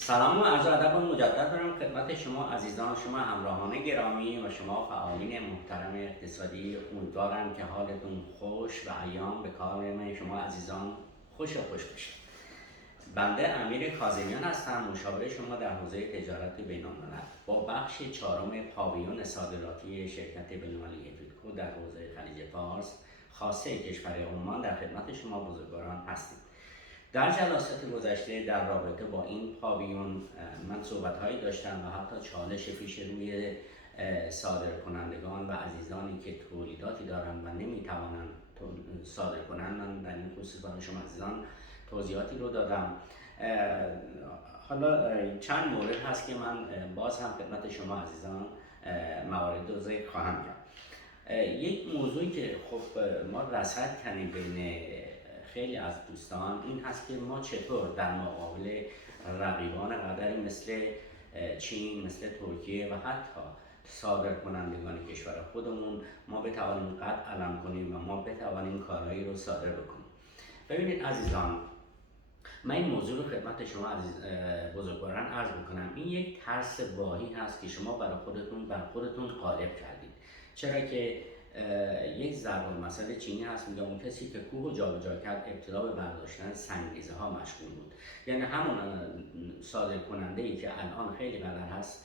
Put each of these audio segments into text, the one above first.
سلام و عرض ادب و مجدد دارم خدمت شما عزیزان، شما همراهان گرامی و شما فعالین محترم اقتصادی. امیدوارم که حالتون خوش و ایام به کار شما عزیزان خوش باشه. بنده امیر کاظمیان هستم، مشاور شما در حوزه تجارت بین‌الملل با بخش چهارم پاویون صادراتی شرکت بین‌المللی فیدکو در حوزه خلیج فارس خاصه کشور عمان در خدمت شما بزرگواران هستیم. در جلسات گذشته در رابطه با این پاویون من صحبت‌هایی داشتم و حتی چالش پیش روی صادرکنندگان و عزیزانی که تولیداتی دارند و نمی‌توانند صادر کنند. من در این خصوص برای شما عزیزان توضیحاتی رو دادم. حالا چند مورد هست که من باز هم خدمت شما عزیزان موارد رو ذکر خواهم کرد. یک موضوعی که خب ما رصد کردیم بین خیلی از دوستان این هست که ما چطور در مقابل رقیبان قدری مثل چین، مثل ترکیه و حتی صادر کنندگان کشور خودمون ما بتوانیم قد علم کنیم و ما بتوانیم کارهایی رو صادر بکنیم. ببینید عزیزان، من این موضوع رو خدمت شما عزیز بزرگواران عرض بکنم. این یک ترس واهی هست که شما بر خودتون غالب کردید. چرا که یک ضرب المثل چینی هست، میگه اون کسی که کوه جابجا کرد ابتدا به برداشتن سنگریزه ها مشغول بود. یعنی همون صادر کننده ای که الان خیلی قدر هست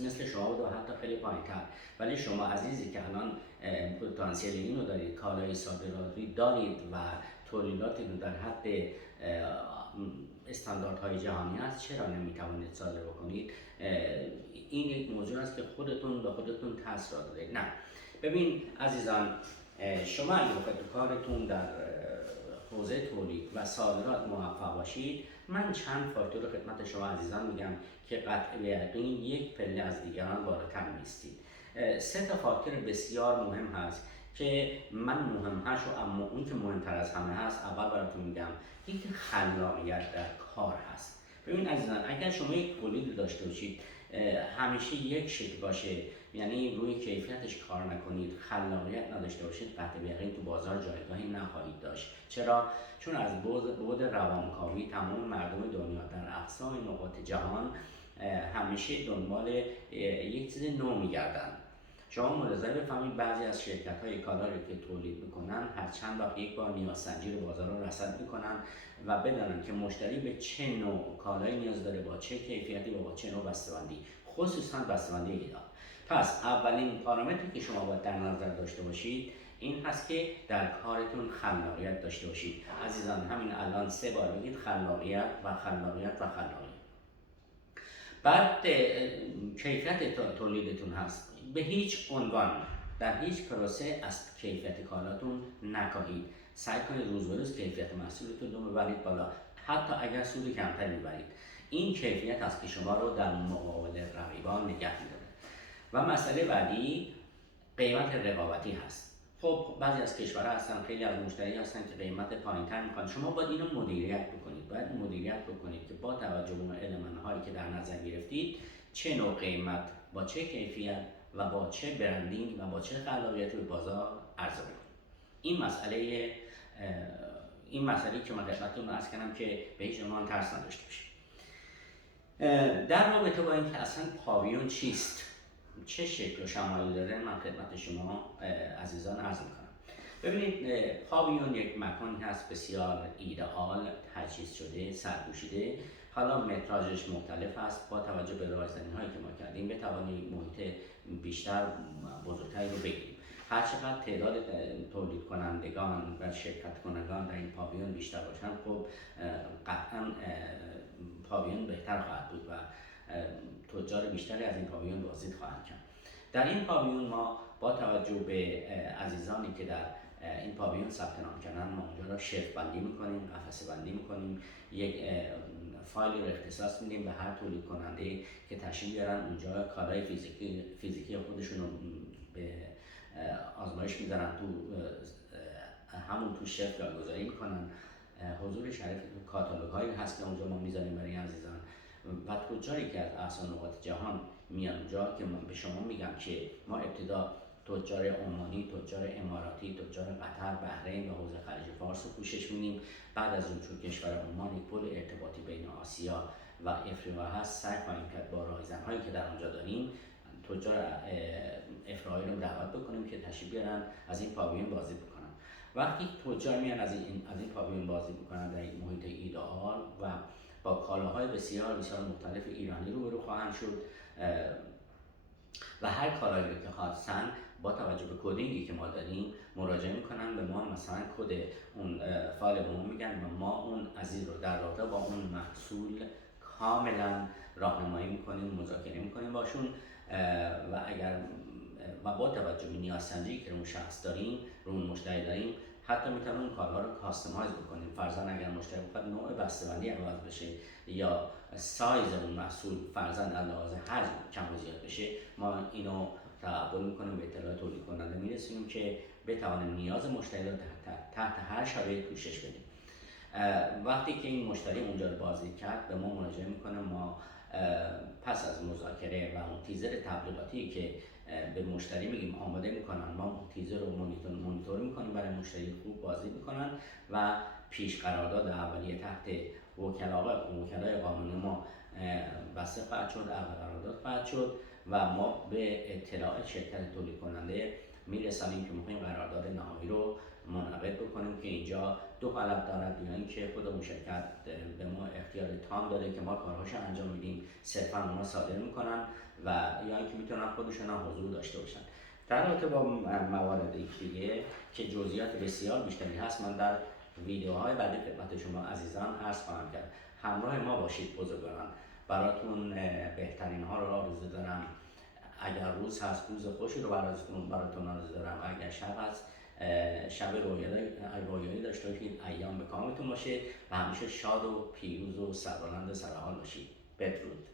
مثل شما بود و حتی خیلی پایین‌تر، ولی شما عزیزی که الان پتانسیل اینو دارید، کالای صادراتی دارید و تولیداتی رو در حد استانداردهای جهانی هست، چرا نمیتوانید صادر بکنید؟ این یک موضوع است که خودتون به خودتون تاثیر دارید. نه، ببین عزیزان، شما اگه بخواید تو کارتون در حوزه تولید و صادرات موفق باشید، من چند فاکتور خدمت شما عزیزان میگم که قطع به یقین یک پله از دیگران بالاتر نیستید. سه تا فاکتور بسیار مهم هست که من مهمهاش و اما اون که مهمتر از همه هست اول براتون میگم. یک خلاقیت در کار هست. ببین عزیزان، اگر شما یک تولید داشته باشید همیشه یک شکل باشه، یعنی روی کیفیتش کار نکنید، خلاقیت نداشته باشید، قطع به یقین تو بازار جایگاهی نخواهید داشت. چرا؟ چون از بعد روانکاوی تمام مردم دنیا در اقصای نقاط جهان همیشه دنبال یک چیز نو میگردن. شما ملاحظه بفهمید بعضی از شرکت‌های کالا رو که تولید میکنن هر چند وقت یک بار نیازسنجی رو بازار رو رصد میکنن و بدانن که مشتری به چه نوع کالایی نیاز داره، با چه کیفیتی و با چه نوع بسته‌بندی، خصوصا بسته‌بندی ایران. پس اولین پارامتری که شما باید در نظر داشته باشید این هست که در کارتون خلاقیت داشته باشید. عزیزان همین الان 3 بار بگید خلاقیت و خلاقیت و خلاقیت. بعد کیفیت تولیدتون هست. به هیچ عنوان در هیچ پروسه از کیفیت کالاتون نکاهید. سعی کنید روز به روز کیفیت محصولتون رو ببرید بالا، حتی اگر سود کمتری میبرید. این کیفیت است که شما رو در مقابل رقیبان نگه میداره. و مسئله بعدی قیمت رقابتی هست. خب بعضی از کشورها هستن، خیلی از مشتری هستن که قیمت پایین‌تر می‌خوان. شما باید اینو مدیریت بکنید. باید مدیریت بکنید که با توجه به المان‌هایی که در نظر گرفتید چه نوع قیمت با چه کیفیت و با چه برندینگ و با چه خلاقیتی به بازار عرضه بکنید. این مسئله که من خدمتتون عرض کردم که به هیچ عنوان ترس نداشته باشید. در رابطه با اینکه اصلا پاویون چیست، چه شکل و شمایل داره، من خدمت شما عزیزان عرض میکنم. ببینید پاویون یک مکانی هست بسیار ایدئال، تجهیز شده، سرپوشیده. حالا متراژش مختلف است، با توجه به رایزنی هایی که ما کردیم بتوانیم محیط بیشتر بزرگتری رو بگیریم. هر چقدر تعداد تولید کنندگان و شرکت کنندگان در این پاویون بیشتر باشن، خب قطعا پاویون بهتر خواهد بود و تجار بیشتری از این پاویون بازدید خواهند کرد. در این پاویون ما با توجه به عزیزانی که در این پاویون ثبت نام کردن ما اونجا را شرط بندی میکنیم، قفسه بندی میکنیم، یک فایلی رو اختصاص میدیم به هر تولید کننده که تشریف بیارن اونجا کالای فیزیکی خودشون رو به آزمایش میذارن، تو همون تو شرط جایگذاری میکنن. حضور شریف تو کاتالوگ هایی هست که اونجا ما میذاریم برای عزیزان و تجاری که از احسن نقاط جهان میان اونجا که من به شما میگم که ما ابتدا تجار عمانی، تجار اماراتی، تجار قطر، بحرین و حوزه خلیج فارس رو پوشش میدیم. بعد از اون چون کشور عمان یک پل ارتباطی بین آسیا و افریقا هست سعی خواهیم کرد با راهزن‌هایی که در آنجا داریم تجار افریقایی رو دعوت بکنیم که تشریف بیارن از این پاویون بازی بکنن. وقتی تجار میان از این پاویون بازی بکنن در این محیط ایدئال و با کالاهای بسیار بسیار مختلف ایرانی روبرو خواهند شد و هر کالایی رو که خواستن با توجه به کدینگی که ما داریم مراجعه میکنن به ما، مثلا کد اون فایل به ما میگن و ما اون عزیز رو در رابطه با اون محصول کاملا راهنمایی میکنیم، مذاکره میکنیم باشون و اگر و با توجه به نیازسنجی که اون شخص داریم، رو اون مشتری داریم، حتی میتونیم اون کالا رو کاستماایز بکنیم. فرضاً اگر مشتری بخواد نوع بسته‌بندی عوض بشه یا سایز اون محصول فرضاً از لحاظ حجم کم و زیاد بشه، ما اینو تقبل میکنیم، به اطلاع تولید کننده میرسونیم که بتوانیم نیاز مشتری رو تحت هر شرایطی پوشش بدیم. وقتی که این مشتری اونجا رو بازدید کرد به ما مراجعه میکنه، ما پس از مذاکره و اون تیزر تبلیغاتی که به مشتری میگیم آماده میکنن، ما تیزر رو مونیتور میکنیم برای مشتری خوب بازی میکنن و پیش قرارداد اولیه تحت وکلای قانونی ما بسته خواهد شد، عقد قرارداد خواهد شد و ما به اطلاع شرکت تولید کننده میرسانیم که میخوایم قرارداد نهایی رو منعقد بکنیم که اینجا دو حالت دارد، یا اینکه خود اون شرکت به ما اختیار تام داره که ما کارهاشو انجام میدیم، صرفا اونا صادر میکنن و یا اینکه میتونن خودشون هم حضور داشته باشن. در رابطه با موارد دیگه که جزئیات بسیار بیشتری هست، من در ویدیوهای بعدی خدمت شما عزیزان عرض خواهم کرد. همراه ما باشید بزرگواران، براتون بهترین ها رو آرزو دارم. اگر روز هست روز خوشی رو براتون آرزو دارم، اگر شب هست شب رویایی داشته باشید، ایام به کامتون باشه و همیشه شاد و پیروز و سربلند و سرحال باشید. بدرود.